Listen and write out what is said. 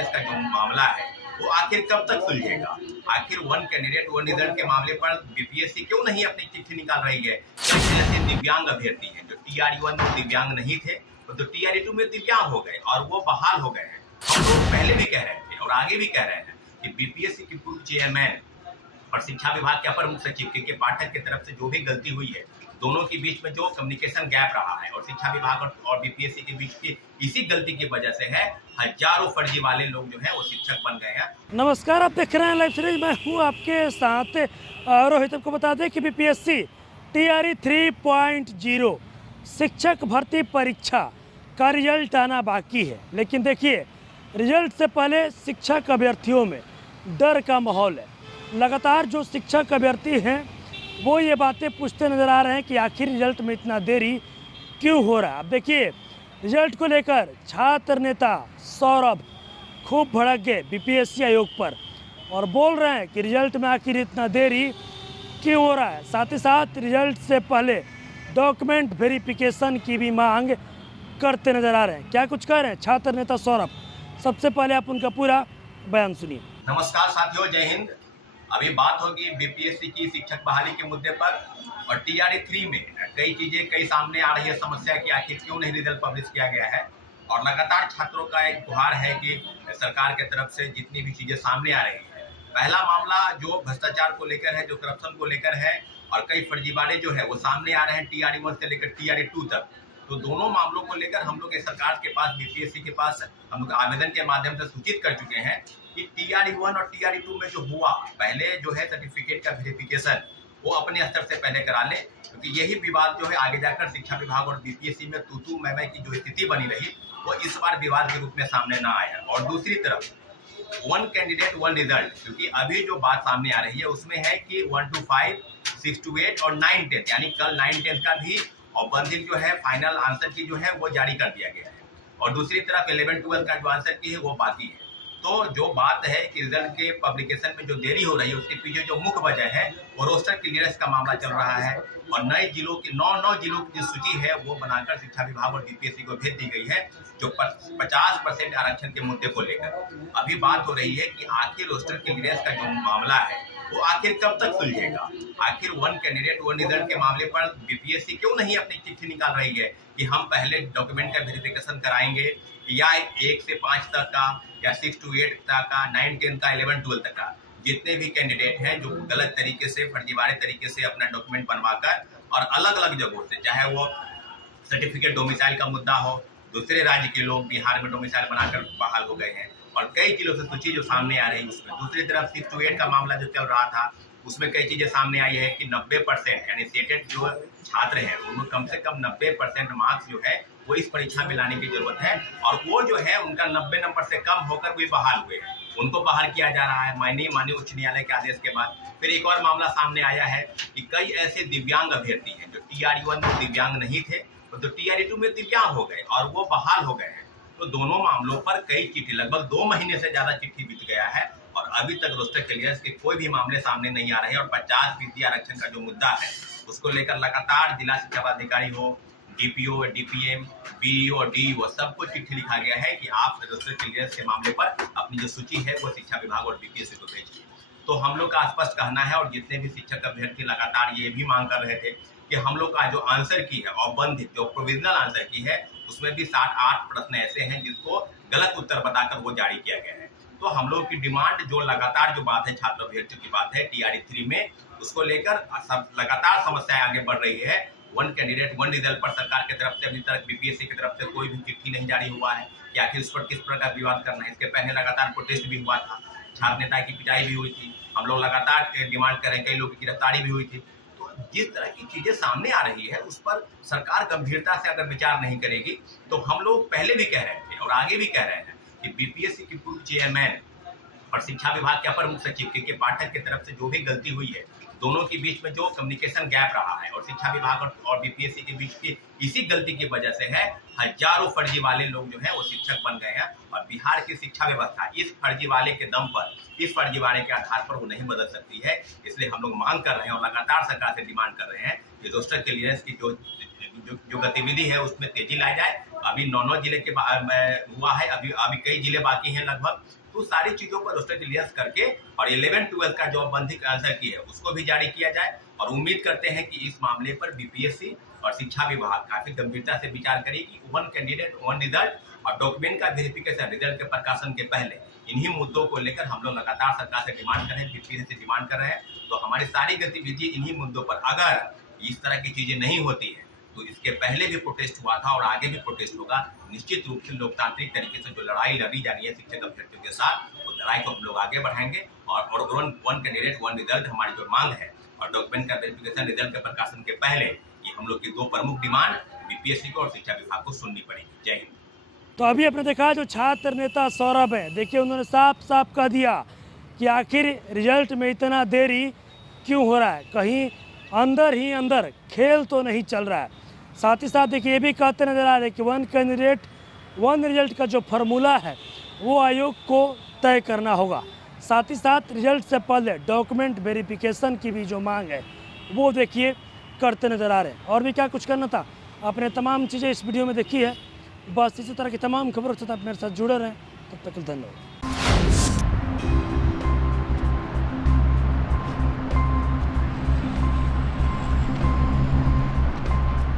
Clearance का जो मामला है वो आखिर कब तक सुलझेगा? आखिर वन कैंडिडेट वन रिजल्ट के मामले पर बीपीएससी क्यों नहीं अपनी चिट्ठी निकाल रही है? ऐसे दिव्यांग अभ्यर्थी हैं जो TRE-1 में दिव्यांग नहीं थे तो TRE-2 में दिव्यांग हो गए और वो बहाल हो गए हैं। हम लोग पहले भी कह रहे थे और आगे भी कह रहे हैं कि बीपीएससी की पूर्व चेयरमैन और शिक्षा विभाग के अपर मुख्य सचिव के पाठक की तरफ से जो भी गलती हुई है, दोनों के बीच में जो कम्युनिकेशन गैप रहा है और शिक्षा विभाग और बीपीएससी के बीच की इसी गलती की वजह से है हजारों फर्जी वाले लोग जो है वो शिक्षक बन गए हैं। नमस्कार, आप देख रहे हैं लाइव सीरीज। मैं हूं आपके साथ रोहित। आपको बता दें कि बीपीएससी TRE 3.0 शिक्षक भर्ती परीक्षा का रिजल्ट आना बाकी है, लेकिन देखिए रिजल्ट से पहले शिक्षक अभ्यर्थियों में डर का माहौल है। लगातार जो शिक्षक अभ्यर्थी हैं वो ये बातें पूछते नज़र आ रहे हैं कि आखिर रिजल्ट में इतना देरी क्यों हो रहा है। अब देखिए रिजल्ट को लेकर छात्र नेता सौरभ खूब भड़क गए बीपीएससी आयोग पर और बोल रहे हैं कि रिजल्ट में आखिर इतना देरी क्यों हो रहा है। साथ ही साथ रिजल्ट से पहले डॉक्यूमेंट वेरिफिकेशन की भी मांग करते नज़र आ रहे हैं। क्या कुछ कह रहे हैं छात्र नेता सौरभ, सबसे पहले आप उनका पूरा बयान सुनिए। नमस्कार साथियों, जय हिंद। अभी बात होगी बीपीएससी की शिक्षक बहाली के मुद्दे पर और TRE 3 में कई सामने आ रही है समस्या कि आखिर क्यों नहीं रिजल्ट पब्लिश किया गया है। और लगातार छात्रों का एक गुहार है कि सरकार के तरफ से जितनी भी चीजें सामने आ रही है, पहला मामला जो भ्रष्टाचार को लेकर है, जो करप्शन को लेकर है और कई फर्जीवाड़े जो है वो सामने आ रहे हैं TRE-1 से लेकर TRE-2 तक। तो दोनों मामलों को लेकर हम लोग सरकार के पास, बीपीएससी के पास हम लोग आवेदन के माध्यम से सूचित कर चुके हैं कि TRE-1 और TRE-2 में जो हुआ, पहले जो है सर्टिफिकेट का वेरिफिकेशन वो अपने स्तर से पहले करा ले, क्योंकि यही विवाद जो है आगे जाकर शिक्षा विभाग और बीपीएससी में तू मैं की जो स्थिति बनी रही वो इस बार विवाद के रूप में सामने ना आया। और दूसरी तरफ वन कैंडिडेट वन रिजल्ट, क्योंकि अभी जो बात सामने आ रही है उसमें है कि 1 to 5, 6 to 8 और 9 10 यानी कल 9 10 का भी औपबंधिक जो है फाइनल आंसर की जो है वो जारी कर दिया गया है और दूसरी तरफ 11 12 का जो आंसर की है वो बाकी है। तो जो बात है कि रिजल्ट के पब्लिकेशन में जो देरी हो रही है उसके पीछे जो मुख्य वजह है वो रोस्टर क्लियरेंस का मामला चल रहा है और नए जिलों की 9 जिलों की जो सूची है वो बनाकर शिक्षा विभाग और बीपीएससी को भेज दी गई है, जो 50% आरक्षण के मुद्दे को लेकर अभी बात हो रही है कि आखिर रोस्टर क्लियरेंस का जो मामला है वो आखिर कब तक सुलझेगा। आखिर वन कैंडिडेट वन रिजल्ट के मामले पर बीपीएससी क्यों नहीं अपनी चिट्ठी निकाल रही है कि हम पहले डॉक्यूमेंट का वेरिफिकेशन कराएंगे, या 1 से 5 तक का, या 6 to 8 तक का, 9 10 का, 11 12 तक का, जितने भी कैंडिडेट हैं जो गलत तरीके से, फर्जीवाड़े तरीके से अपना डॉक्यूमेंट बनवाकर और अलग अलग जगहों से, चाहे वो सर्टिफिकेट डोमिसाइल का मुद्दा हो, दूसरे राज्य के लोग बिहार में डोमिसाइल बनाकर बहाल हो गए हैं और कई जिलों से सूची जो सामने आ रही है उसमें। दूसरी तरफ 6 to 8 का मामला जो चल रहा था उसमें कई चीजें सामने आई है कि 90% यानी सेटेड जो छात्र हैं उनको कम से कम 90% मार्क्स जो है वो इस परीक्षा में लाने की जरूरत है और वो जो है उनका 90 नंबर से कम होकर वे बहाल हुए हैं, उनको बहाल किया जा रहा है माननीय उच्च न्यायालय के आदेश के बाद। फिर एक और मामला सामने आया है कि कई ऐसे दिव्यांग अभ्यर्थी हैं जो TRE-1 में दिव्यांग नहीं थे तो TRE-2 में दिव्यांग हो गए और वो बहाल हो गए हैं। तो दोनों मामलों पर कई चिट्ठी, लगभग 2 महीने से ज्यादा चिट्ठी बीत गया है और अभी तक रोस्टर क्लियरेंस के कोई भी मामले सामने नहीं आ रहे हैं और 50% आरक्षण का जो मुद्दा है उसको लेकर लगातार जिला शिक्षा पदाधिकारी हो, DPO, DPM, BEO और DEO सबको चिट्ठी लिखा गया है कि आप रोस्टर क्लियरेंस के मामले पर अपनी जो सूची है वो शिक्षा विभाग और बीपीएससी को भेजिए। तो हम लोग का स्पष्ट कहना है और जितने भी शिक्षक अभ्यर्थी लगातार ये भी मांग कर रहे थे कि हम लोग का जो आंसर की है औपबंधिक जो प्रोविजनल आंसर की है उसमें भी 7-8 प्रश्न ऐसे हैं जिसको गलत उत्तर बताकर वो जारी किया गया है। तो हम लोग की डिमांड जो लगातार जो बात है छात्र अभ्यर्थियों की बात है TRE 3 में, उसको लेकर लगातार समस्याएं आगे बढ़ रही है। वन कैंडिडेट वन रिजल्ट पर सरकार की तरफ से अभी तक बीपीएससी की तरफ से कोई भी चिट्ठी नहीं जारी हुआ है कि आखिर उस पर किस प्रकार विवाद करना है। इसके पहले लगातार प्रोटेस्ट भी हुआ था, छात्र नेता की पिटाई भी हुई थी, हम लोग लगातार डिमांड कर रहे हैं, कई लोगों की गिरफ्तारी भी हुई थी। तो जिस तरह की चीजें सामने आ रही है उस पर सरकार गंभीरता से अगर विचार नहीं करेगी तो हम लोग पहले भी कह रहे थे और आगे भी कह रहे हैं कि बीपीएससी की पूर्व चेयरमैन और शिक्षा विभाग के अपर मुख्य सचिव के पाठक की तरफ से जो भी गलती हुई है, दोनों के बीच में जो कम्युनिकेशन गैप रहा है और शिक्षा विभाग और बीपीएससी के बीच की इसी गलती की वजह से है हजारों फर्जी वाले लोग जो है वो शिक्षक बन गए हैं और बिहार की शिक्षा व्यवस्था इस फर्जीवाड़े के दम पर, इस फर्जीवाड़े के आधार पर वो नहीं बदल सकती है। इसलिए हम लोग मांग कर रहे हैं और लगातार सरकार से डिमांड कर रहे हैं कि रोस्टर क्लियरेंस की जो गतिविधि है उसमें तेजी लाई जाए। अभी 9 जिले के हुआ है, अभी कई जिले बाकी हैं लगभग। तो सारी चीजों पर रोस्टर क्लियरेंस करके और 11-12 का जो बंदी आंसर की है उसको भी जारी किया जाए। और उम्मीद करते हैं कि इस मामले पर बीपीएससी और शिक्षा विभाग काफी गंभीरता से विचार करेगी। 1 कैंडिडेट 1 रिजल्ट और डॉक्यूमेंट का वेरिफिकेशन रिजल्ट के प्रकाशन के पहले, इन्हीं मुद्दों को लेकर हम लोग लगातार सरकार से डिमांड कर रहे हैं, बीपीएससी से डिमांड कर रहे हैं। तो हमारी सारी गतिविधि इन्हीं मुद्दों पर, अगर इस तरह की चीजें नहीं होती है तो इसके पहले भी प्रोटेस्ट हुआ था और आगे भी प्रोटेस्ट होगा। निश्चित रूप से लोकतांत्रिक तरीके से जो लड़ाई लड़ी जा रही है शिक्षक अभ्यर्थियों के साथ, वो लड़ाई को हम लोग आगे बढ़ाएंगे। और 1 कैंडिडेट 1 रिजल्ट हमारी जो मांग है और डॉक्यूमेंट का वेरिफिकेशन रिजल्ट के प्रकाशन के पहले, ये हम लोग की 2 प्रमुख डिमांड बीपीएससी को और शिक्षा विभाग को सुननी पड़ेगी। जय हिंद। तो अभी आपने देखा जो छात्र नेता सौरभ है, देखिए उन्होंने साफ साफ कह दिया कि आखिर रिजल्ट में इतना देरी क्यों हो रहा है, कहीं अंदर ही अंदर खेल तो नहीं चल रहा है। साथ ही साथ देखिए ये भी कहते नजर आ रहे हैं कि 1 कैंडिडेट 1 रिजल्ट का जो फार्मूला है वो आयोग को तय करना होगा। साथ ही साथ रिजल्ट से पहले डॉक्यूमेंट वेरिफिकेशन की भी जो मांग है वो देखिए करते नज़र आ रहे हैं। और भी क्या कुछ करना था, आपने तमाम चीज़ें इस वीडियो में देखी है। बस इसी तरह की तमाम खबरों के साथ आप मेरे साथ जुड़े रहें। तब तक धन्यवाद।